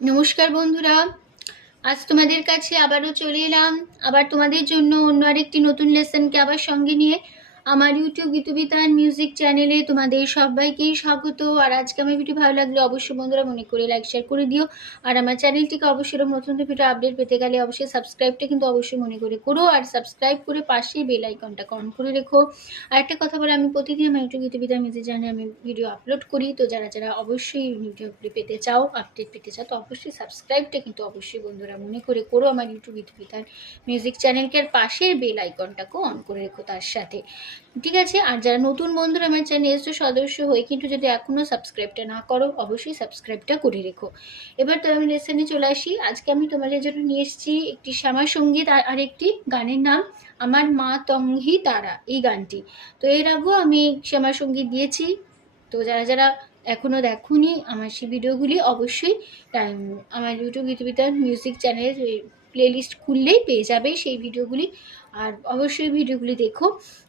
নমস্কার বন্ধুরা। আজ তোমাদের কাছে আবারও চলে এলাম। আবার তোমাদের জন্য অন্য আরেকটি নতুন লেসনকে আবার সঙ্গে নিয়ে আমার ইউটিউব গীতবিতান মিউজিক চ্যানেলে তোমাদের সবাইকেই স্বাগত। আর আজকে আমার ভিডিও ভালো লাগলে অবশ্যই বন্ধুরা মনে করে লাইক শেয়ার করে দিও। আর আমার চ্যানেলটিকে অবশ্যই নতুন ভিডিও আপডেট পেতে গেলে অবশ্যই সাবস্ক্রাইবটা কিন্তু অবশ্যই মনে করে করো। আর সাবস্ক্রাইব করে পাশেই বেল আইকনটা অন করে রেখো। আর একটা কথা বলে, আমি প্রতিদিন আমার ইউটিউব গীতবিতান মিউজিক চ্যানেলে আমি ভিডিও আপলোড করি। তো যারা যারা অবশ্যই ভিডিওগুলি পেতে চাও আপডেট পেতে চাও, তো অবশ্যই সাবস্ক্রাইবটা কিন্তু অবশ্যই বন্ধুরা মনে করে করো। আমার ইউটিউব গীতবিতান মিউজিক চ্যানেলকে আর পাশের বেল আইকনটাকেও অন করে রেখো তার সাথে। ঠিক আছে? আর যারা নতুন বন্ধুরা আমার চ্যানেল এসে সদস্য হয়ে কিন্তু যদি এখনও সাবস্ক্রাইবটা না করো, অবশ্যই সাবস্ক্রাইবটা করে রেখো। এবার তো আমি লেসনে চলে আসি। আজকে আমি তোমাদের জন্য নিয়ে এসেছি একটি শ্যামা সংগীত আর আরেকটি গানের নাম আমার মা তংহি তারা, এই গানটি। তো এর আগেও আমি শ্যামা সংগীত দিয়েছি। তো যারা যারা এখনও দেখুনি আমার সেই ভিডিওগুলি অবশ্যই আমার ইউটিউব গীতবিতার মিউজিক চ্যানেলের প্লেলিস্ট খুললেই পেয়ে যাবে সেই ভিডিওগুলি। আর অবশ্যই ভিডিওগুলি দেখো।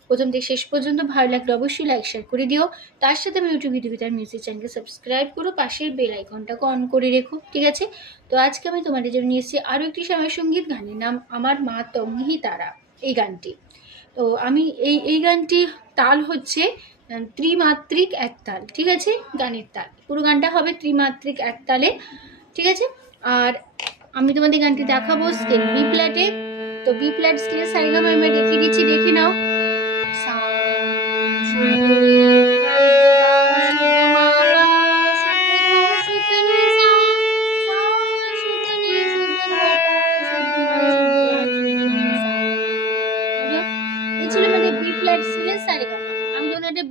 প্রথম থেকে শেষ পর্যন্ত ভালো লাগলে অবশ্যই লাইক শেয়ার করে দিও। তার সাথে আমি ইউটিউব ভিডিও তার মিউজিক চ্যানেলকে সাবস্ক্রাইব করো। পাশের বেল আইকনটাকে অন করে রেখো, ঠিক আছে? তো আজকে আমি তোমাদের জন্য নিয়ে এসেছি আরও একটি সময় সংগীত গানের নাম আমার মা তংহি তারা, এই গানটি। তো আমি এই এই গানটি তাল হচ্ছে ত্রিমাত্রিক এক তাল, ঠিক আছে? গানের তাল। পুরো গানটা হবে ত্রিমাত্রিক এক তালে, ঠিক আছে? আর আমি তোমাদের গানটি দেখাবো স্কেল বি ফ্ল্যাটে তো বি ফ্ল্যাট স্কেলের সাইগাম আমি দেখিয়ে দিচ্ছি, দেখে নাও।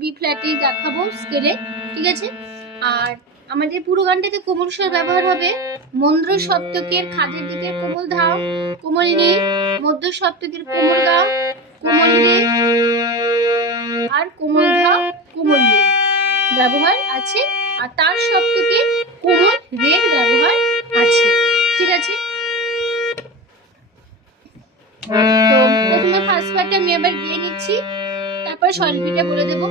বি সারেগামা দেখাবো স্কেলে ঠিক আছে? আর আমাদের পুরো গানটাতে কোমল স্বর ব্যবহার হবে। মন্দ্র সপ্তকের খাদের দিকে কোমল ধাও, কোমল নি মধ্য সপ্তকের কোমল গা কোমল রে আর কোমল ধাও, কোমল রে ব্যবহার আছে, আর তার সপ্তকে কোমল রে ব্যবহার আছে। ঠিক আছে? তো প্রথমে ফার্স্ট পার্টটা আমি আবার গিয়ে নিচ্ছি, তারপর স্বরলিপিটা বলে দেবো।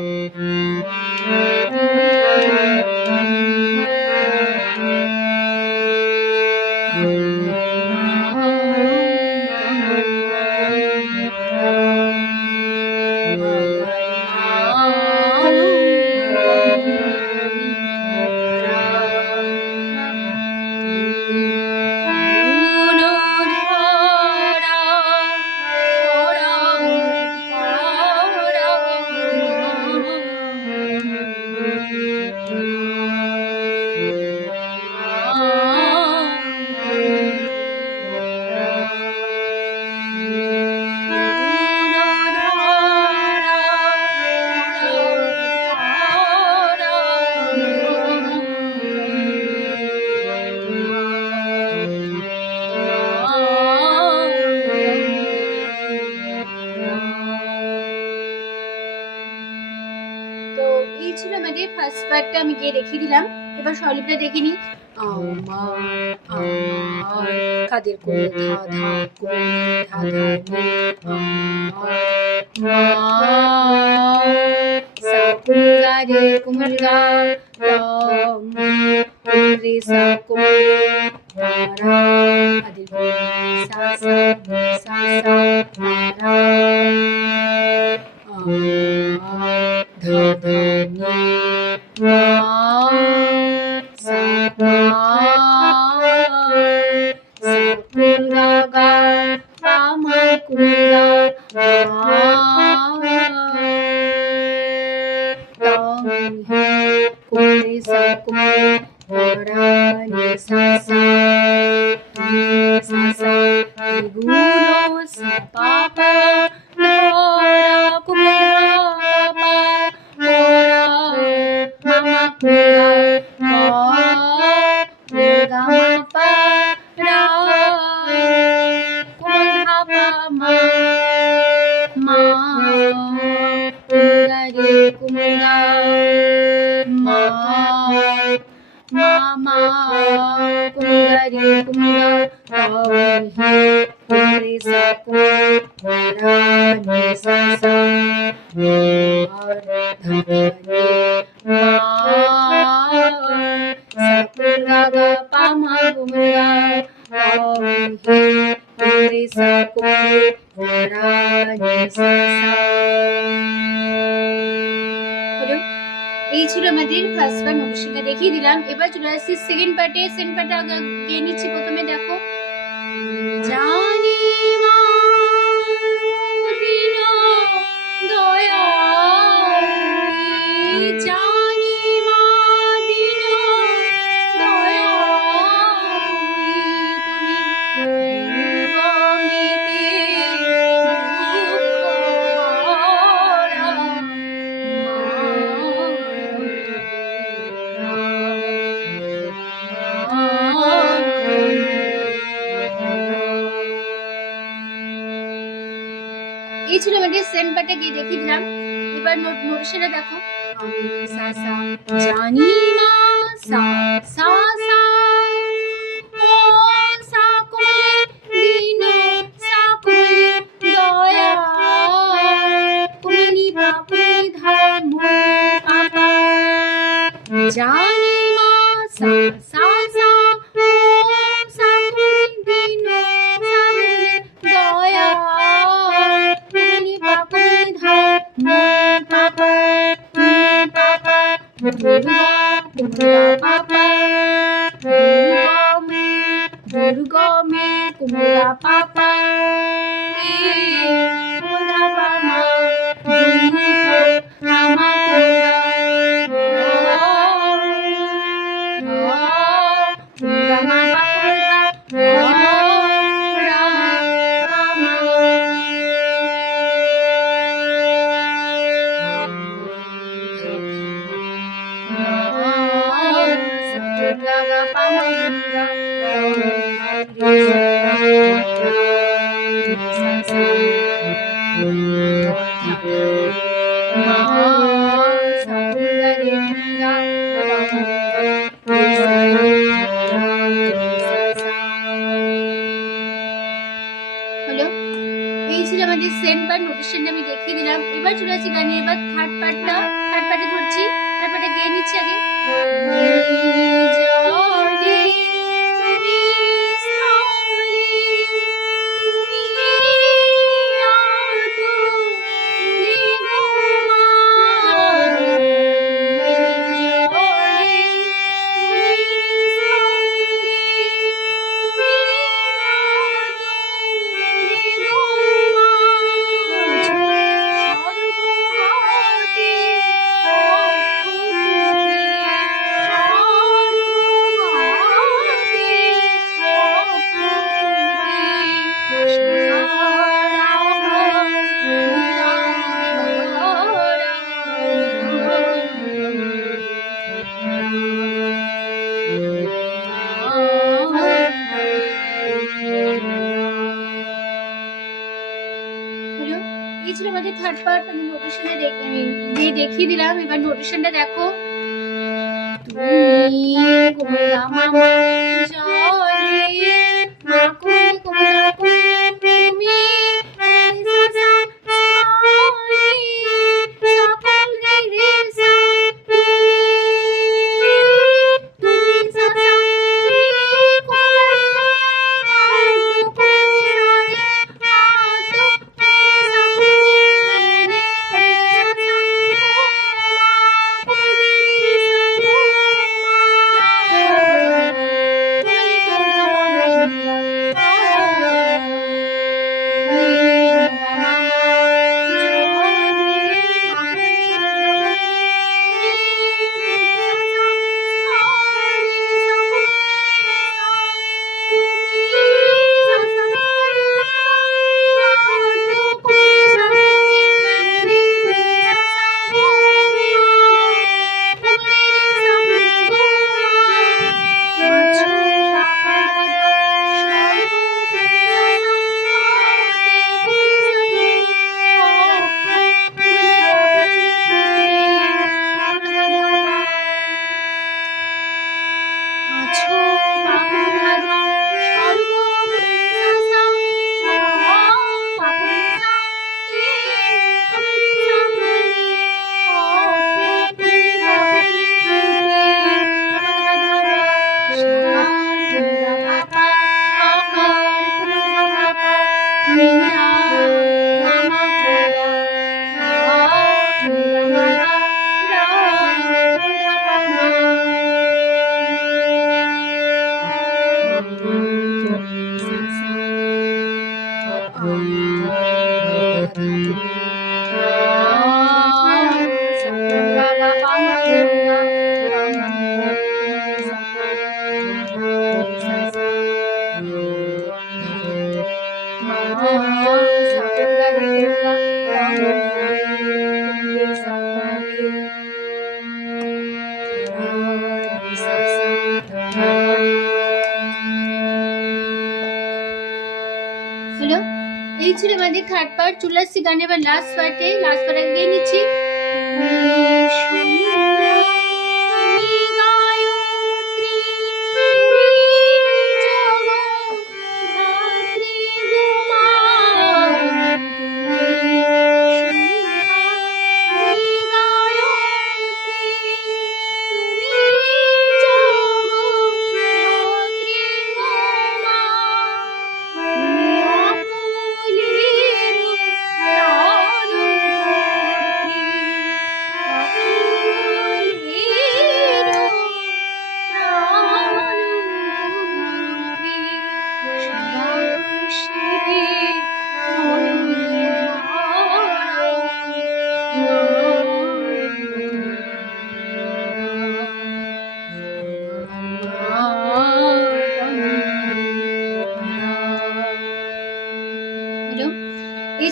এই ছিল আমাদের ফার্স্ট পার্টটা আমি গিয়ে দেখিয়ে দিলাম এবার স্বরলিপিটা দেখে নিই আমার আমার কাদের কোলে ধা ধা কোলে ধা ধা নে আমার মা সা কুমগা রে কুমগা রম সা কুমরে তারা কাদের কোলে সা সা সা চলে আসছি সেকেন্ড পার্টে সেকেন্ড পার্টে আগে গিয়ে নিচ্ছি প্রথমে দেখো এই ছিল আমাদের সেন্ট পার্টে গিয়ে দেখিয়ে দিলাম এবার নোটিশনে দেখো। সা সা জানি মা সা সা Thank you. ছিল আমাদের সেন্ট পার্ট নোটেশনটা আমি দেখিয়ে দিলাম। এবার চলে আসি গানে, এবার থার্ড পার্টটা থার্ড পার্টে ধরছি। থার্ড পার্টে গিয়ে নিচ্ছি আগে। ছিল আমাদের থার্ড পার্ট আমি নোটিশনে দিয়ে দেখিয়ে দিলাম। এবার নোটিশনটা দেখো। তুমি হ্যালো এই ছিল আমাদের থার্ড পার্ট চলে আসছি বা লাস্ট পার্টে লাস্ট পার্টে গিয়ে নিচ্ছি।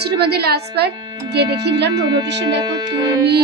ছিল আমাদের লাস্ট পার্ট গিয়ে দেখিয়ে দিলাম নোটিশন দেখো তুমি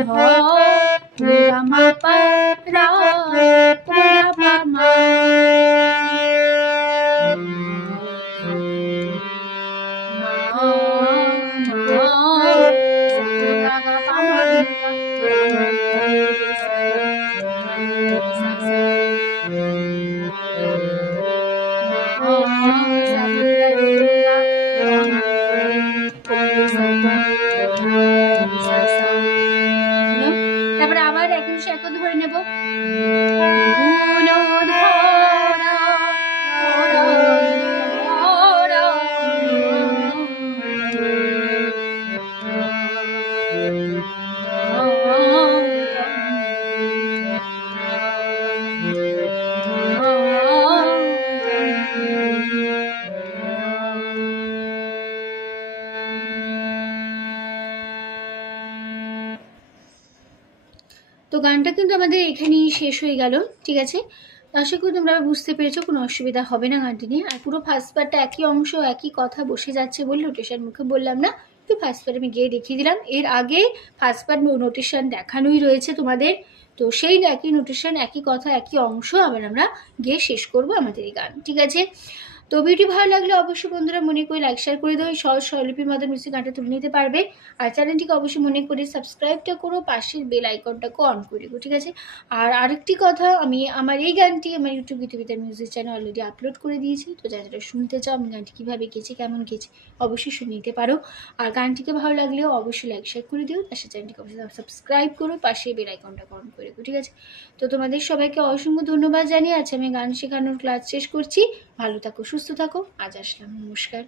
Oh, ni ga ma. তো গানটা কিন্তু আমাদের এখানেই শেষ হয়ে গেল, ঠিক আছে? আশা করি তোমরা বুঝতে পেরেছ, কোনো অসুবিধা হবে না গানটি নিয়ে। আর পুরো ফার্স্ট পার্টটা একই অংশ, একই কথা বসে যাচ্ছে বলে নোটিশন মুখে বললাম না। তো ফার্স্ট পার্ট আমি গিয়ে দেখিয়ে দিলাম। এর আগে ফার্স্ট পার্ট নোটেশন দেখানোই রয়েছে তোমাদের। তো সেই একই নোটেশন একই কথা, একই অংশ আবার আমরা গিয়ে শেষ করব আমাদের এই গান, ঠিক আছে? তো ভিডিও ভালো লাগলে অবশ্যই বন্ধুরা মনে করে লাইক শেয়ার করে দেবো সহজ স্বরলিপির মাধ্যমে মিউজিক গানটা তুলে নিতে পারবে। আর চ্যানেলটিকে অবশ্যই মনে করে সাবস্ক্রাইবটা করো, পাশের বেল আইকনটাকে অন করে দেবো ঠিক আছে? আর আরেকটি কথা, আমি আমার এই গানটি আমার ইউটিউব গীতবিতার মিউজিক চ্যানেল অলরেডি আপলোড করে দিয়েছি। তো যারা যারা শুনতে চাও, আমি গানটি কীভাবে গেছি, কেমন গেছি, অবশ্যই শুনে নিতে পারো। আর গানটিকে ভালো লাগলেও অবশ্যই লাইক শেয়ার করে দিও। তার চ্যানেলটিকে অবশ্যই সাবস্ক্রাইব করো পাশে বেল আইকনটাকে অন করে দেবো ঠিক আছে? তো তোমাদের সবাইকে অসংখ্য ধন্যবাদ জানিয়ে আছে আমি গান শেখানোর ক্লাস শেষ করছি। ভালো থাকো সুস্থ থাকো। আজ আসলাম। নমস্কার।